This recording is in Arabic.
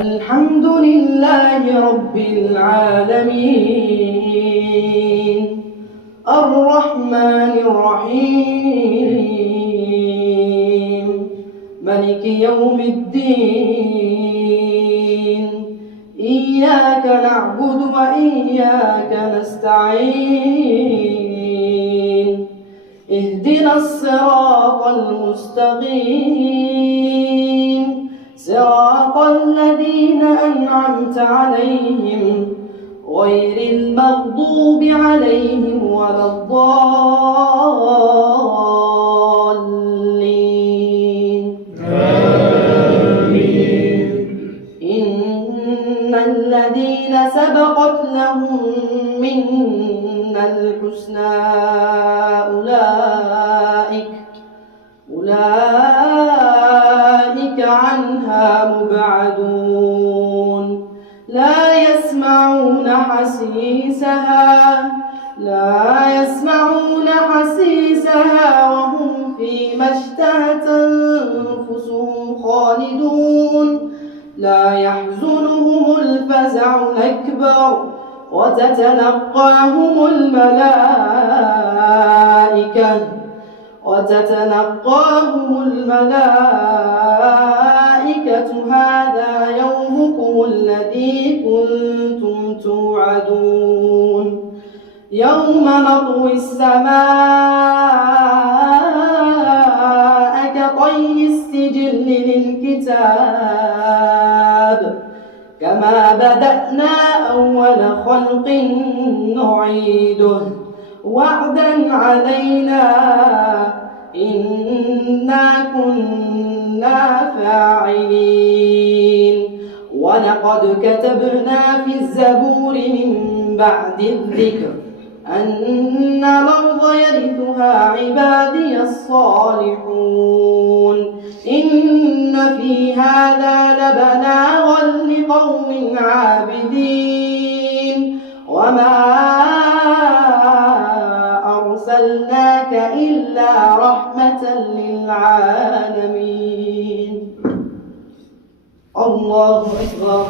الحمد لله رب العالمين الرحمن الرحيم مالك يوم الدين إياك نعبد وإياك نستعين اهدنا الصراط المستقيم صراط الذين أنعمت عليهم غير المغضوب عليهم ولا الضالين آمين. إن الذين سبقت لهم منا الحسنى أولئك عنها مبعدون لا يسمعون حسيسها وهم فيما اشتهت أنفسهم خالدون لا يحزنهم الفزع الأكبر وتتلقاهم الملائكة هذا يومكم الذي كنتم توعدون يوم نطوي السماء كطي السجل للكتاب كما بدأنا أول خلق نعيده وعدا علينا إنا كنا فاعلين ولقد كتبنا في الزبور من بعد الذكر أن الأرض يرثها عبادي الصالحون إن في هذا لبلاغا لقوم عابدين وما أرسلناك إلا رحمة للعالمين. الله أكبر.